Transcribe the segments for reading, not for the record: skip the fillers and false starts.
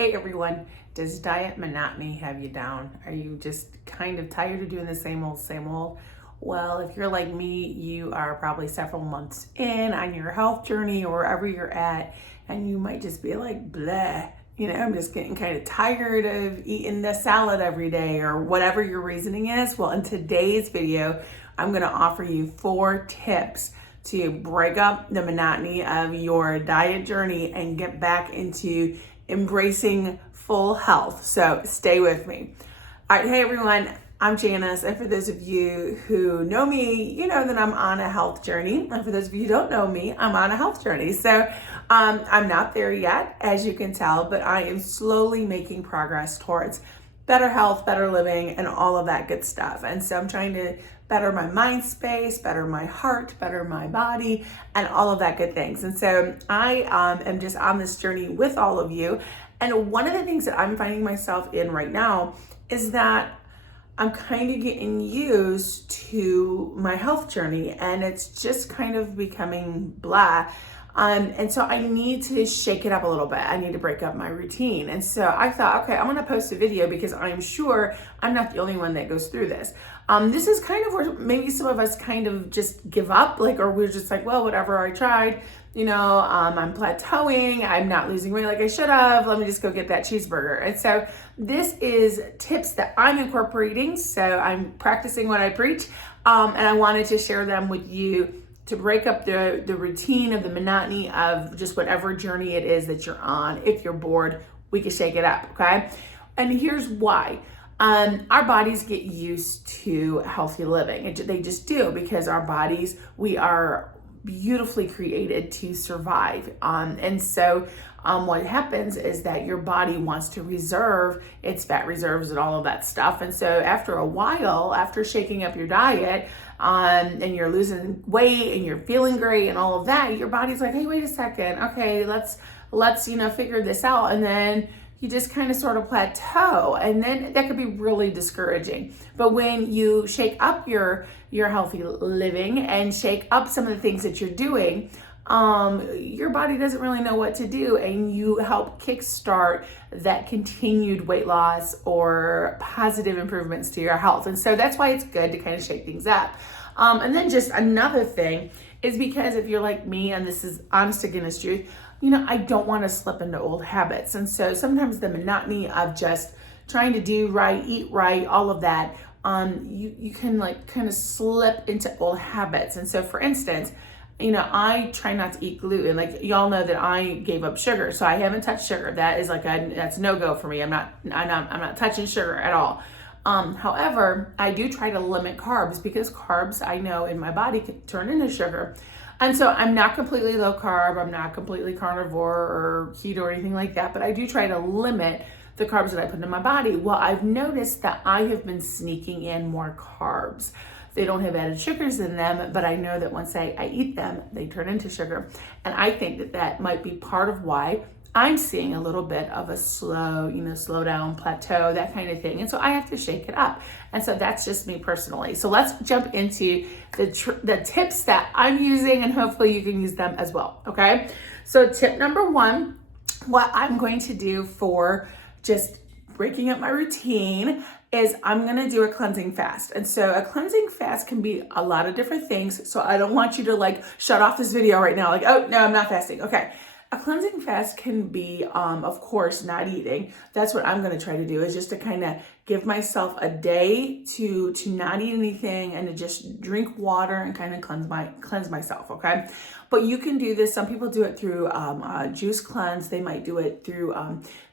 Hey everyone, does diet monotony have you down? Are you just kind of tired of doing the same old, same old? Well, if you're like me, you are probably several months in on your health journey or wherever you're at, and you might just be like, bleh, I'm just getting kind of tired of eating the salad every day or whatever your reasoning is. Well, in today's video, I'm gonna offer you 4 tips to break up the monotony of your diet journey and get back into embracing full health. So stay with me. All right, hey everyone, I'm Janice, and for those of you who know me, you know that I'm on a health journey, and for those of you who don't know me, I'm on a health journey. So I'm not there yet, as you can tell, but I am slowly making progress towards better health, better living, and all of that good stuff. And so I'm trying to better my mind space, better my heart, better my body, and all of that good things. And so I am just on this journey with all of you. And one of the things that I'm finding myself in right now is that I'm kind of getting used to my health journey, and it's just kind of becoming blah. And so I need to shake it up a little bit. I need to break up my routine. And so I thought, okay, I'm gonna post a video because I'm sure I'm not the only one that goes through this. This is kind of where maybe some of us kind of just give up, or we're just like, well, whatever, I tried, I'm plateauing, I'm not losing weight like I should have, let me just go get that cheeseburger. And so this is tips that I'm incorporating. So I'm practicing what I preach. And I wanted to share them with you to break up the routine of the monotony of just whatever journey it is that you're on. If you're bored, we can shake it up, okay? And here's why. Our bodies get used to healthy living. They just do, because our bodies, we are beautifully created to survive. And so what happens is that your body wants to reserve its fat reserves and all of that stuff. And so after a while, after shaking up your diet, and you're losing weight and you're feeling great and all of that, your body's like, hey, wait a second. Okay, let's figure this out. And then you just kind of sort of plateau, and then that could be really discouraging. But when you shake up your healthy living and shake up some of the things that you're doing, your body doesn't really know what to do, and you help kickstart that continued weight loss or positive improvements to your health. And so that's why it's good to kind of shake things up. And then just another thing is, because if you're like me, and this is honest to goodness truth, I don't want to slip into old habits. And so sometimes the monotony of just trying to do right, eat right, all of that, you can kind of slip into old habits. And so for instance, I try not to eat gluten. Y'all know that I gave up sugar, so I haven't touched sugar. That is that's no go for me. I'm not touching sugar at all. However, I do try to limit carbs, because carbs, I know, in my body can turn into sugar. And so I'm not completely low carb, I'm not completely carnivore or keto or anything like that, but I do try to limit the carbs that I put in my body. Well, I've noticed that I have been sneaking in more carbs. They don't have added sugars in them, but I know that once I eat them, they turn into sugar. And I think that might be part of why I'm seeing a little bit of a slow down, plateau, that kind of thing. And so I have to shake it up. And so that's just me personally. So let's jump into the tips that I'm using, and hopefully you can use them as well, okay? So tip number 1, what I'm going to do for just breaking up my routine is I'm gonna do a cleansing fast. And so a cleansing fast can be a lot of different things. So I don't want you to shut off this video right now, oh no, I'm not fasting, okay. A cleansing fast can be, of course, not eating. That's what I'm going to try to do, is just to kind of give myself a day to not eat anything and to just drink water and kind of cleanse myself, okay? But you can do this. Some people do it through a juice cleanse. They might do it through,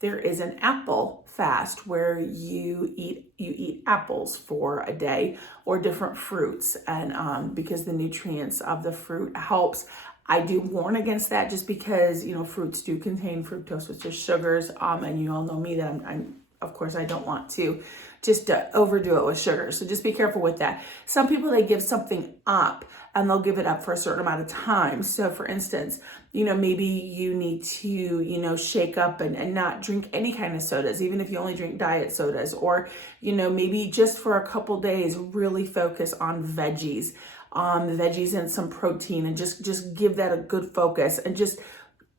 there is an apple fast where you eat apples for a day, or different fruits, and because the nutrients of the fruit helps. I do warn against that, just because, fruits do contain fructose, which is sugars. And you all know me that I'm of course, I don't want to just overdo it with sugar. So just be careful with that. Some people, they give something up and they'll give it up for a certain amount of time. So for instance, maybe you need to, shake up and not drink any kind of sodas, even if you only drink diet sodas, or, maybe just for a couple days, really focus on veggies and some protein, and just give that a good focus, and just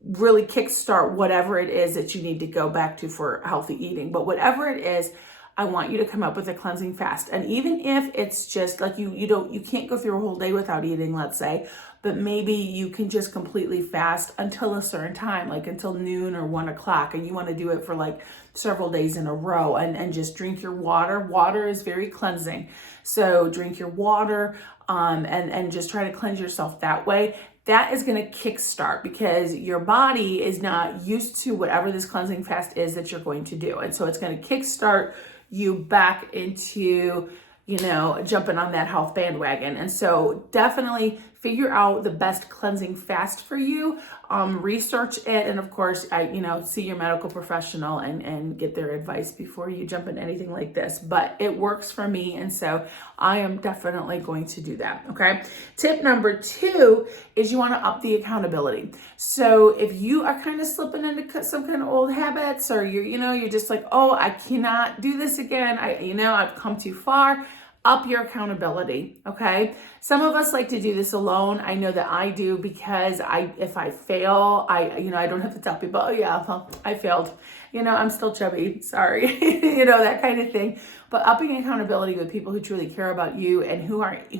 really kickstart whatever it is that you need to go back to for healthy eating. But whatever it is, I want you to come up with a cleansing fast. And even if it's just like you can't go through a whole day without eating, let's say, but maybe you can just completely fast until a certain time, like until noon or 1 o'clock, and you want to do it for like several days in a row, and just drink your water. Water is very cleansing. So drink your water, and just try to cleanse yourself that way. That is going to kickstart, because your body is not used to whatever this cleansing fast is that you're going to do. And so it's going to kickstart you back into, jumping on that health bandwagon. And so definitely figure out the best cleansing fast for you, research it. And of course, see your medical professional and get their advice before you jump into anything like this, but it works for me. And so I am definitely going to do that. Okay. Tip number 2 is you want to up the accountability. So if you are kind of slipping into some kind of old habits, or you're just like, oh, I cannot do this again. I've come too far. Up your accountability, okay? Some of us like to do this alone. I know that I do, because if I fail, I don't have to tell people, oh yeah, well, I failed. I'm still chubby, sorry, that kind of thing. But upping accountability with people who truly care about you and who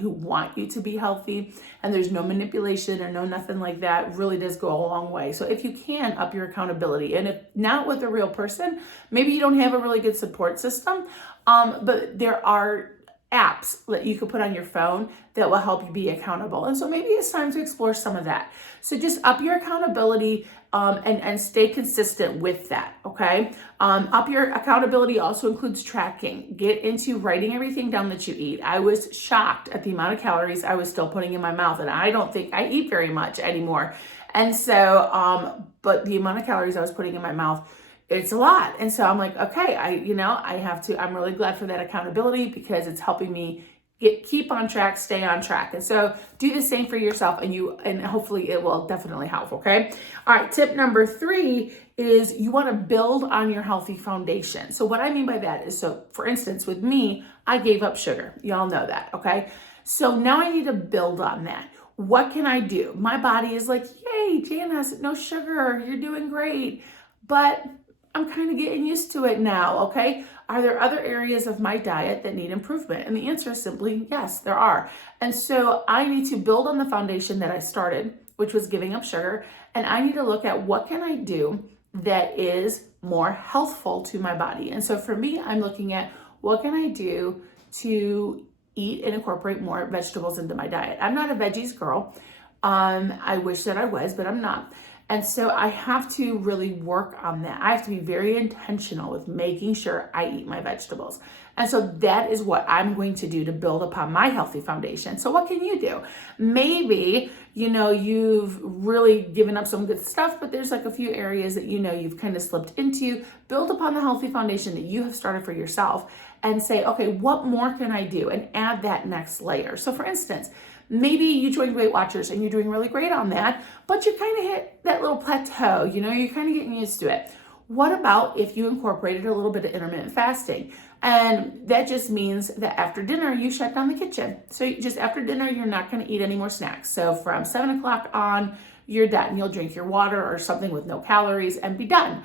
want you to be healthy, and there's no manipulation or no nothing like that, really does go a long way. So if you can, up your accountability. And if not with a real person, maybe you don't have a really good support system, but there are apps that you could put on your phone that will help you be accountable. And so maybe it's time to explore some of that. So just up your accountability, and stay consistent with that, okay? Up your accountability also includes tracking. Get into writing everything down that you eat. I was shocked at the amount of calories I was still putting in my mouth, and I don't think I eat very much anymore. And so, but the amount of calories I was putting in my mouth, it's a lot. And so I'm like, okay, I'm really glad for that accountability, because it's helping me keep on track, stay on track. And so do the same for yourself, and hopefully it will definitely help. Okay. All right. Tip number 3 is you want to build on your healthy foundation. So what I mean by that is, so for instance, with me, I gave up sugar. Y'all know that. Okay. So now I need to build on that. What can I do? My body is like, yay, Janice, no sugar. You're doing great. But I'm kind of getting used to it now, okay? Are there other areas of my diet that need improvement? And the answer is simply yes, there are. And so I need to build on the foundation that I started, which was giving up sugar, and I need to look at what can I do that is more healthful to my body. And so for me, I'm looking at what can I do to eat and incorporate more vegetables into my diet. I'm not a veggies girl. I wish that I was, but I'm not. And so I have to really work on that. I have to be very intentional with making sure I eat my vegetables. And so that is what I'm going to do to build upon my healthy foundation. So what can you do? Maybe, you've really given up some good stuff, but there's like a few areas that you've kind of slipped into. Build upon the healthy foundation that you have started for yourself and say, okay, what more can I do? And add that next layer. So for instance, maybe you joined Weight Watchers and you're doing really great on that, but you kind of hit that little plateau, you're kind of getting used to it. What about if you incorporated a little bit of intermittent fasting? And that just means that after dinner, you shut down the kitchen. So just after dinner, you're not going to eat any more snacks. So from 7 o'clock on, you're done. You'll drink your water or something with no calories and be done.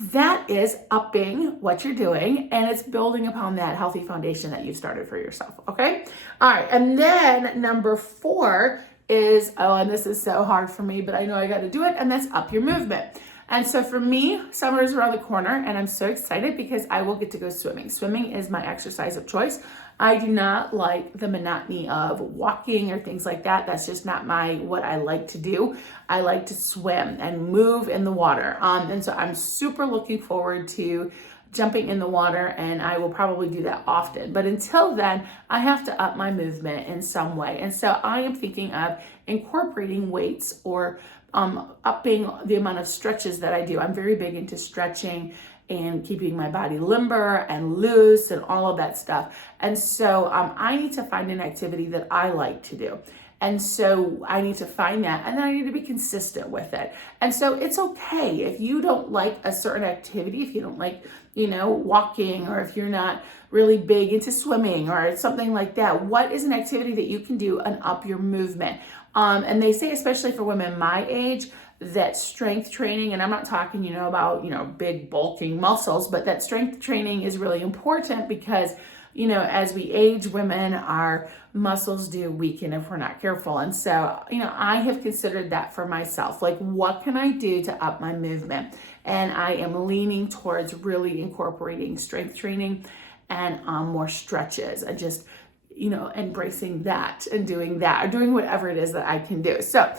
That is upping what you're doing, and it's building upon that healthy foundation that you've started for yourself, okay? All right, and then number 4 is, and this is so hard for me, but I know I got to do it, and that's up your movement. And so for me, summer is around the corner, and I'm so excited because I will get to go swimming. Swimming is my exercise of choice. I do not like the monotony of walking or things like that. That's just not what I like to do. I like to swim and move in the water. And so I'm super looking forward to jumping in the water, and I will probably do that often. But until then, I have to up my movement in some way. And so I am thinking of incorporating weights or upping the amount of stretches that I do. I'm very big into stretching and keeping my body limber and loose and all of that stuff. And so I need to find an activity that I like to do. And so I need to find that, and then I need to be consistent with it. And so it's okay if you don't like a certain activity, if you don't like, walking, or if you're not really big into swimming or something like that. What is an activity that you can do and up your movement? And they say, especially for women my age, that strength training, and I'm not talking, about, big bulking muscles, but that strength training is really important because, as we age, women, our muscles do weaken if we're not careful. And so, I have considered that for myself. Like, what can I do to up my movement? And I am leaning towards really incorporating strength training and more stretches and just, embracing that and doing that or doing whatever it is that I can do. So,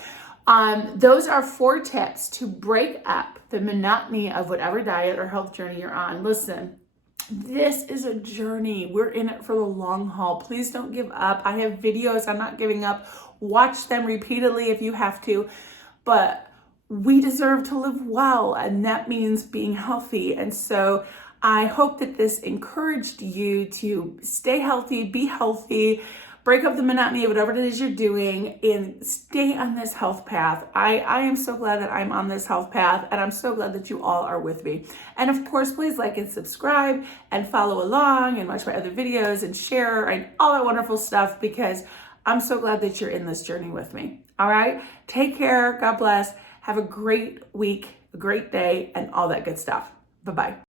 those are 4 tips to break up the monotony of whatever diet or health journey you're on. Listen, this is a journey. We're in it for the long haul. Please don't give up. I have videos. I'm not giving up. Watch them repeatedly if you have to. But we deserve to live well, and that means being healthy. And so I hope that this encouraged you to stay healthy, be healthy, break up the monotony of whatever it is you're doing, and stay on this health path. I am so glad that I'm on this health path, and I'm so glad that you all are with me. And of course, please like and subscribe and follow along and watch my other videos and share and all that wonderful stuff, because I'm so glad that you're in this journey with me. All right? Take care. God bless. Have a great week, a great day, and all that good stuff. Bye-bye.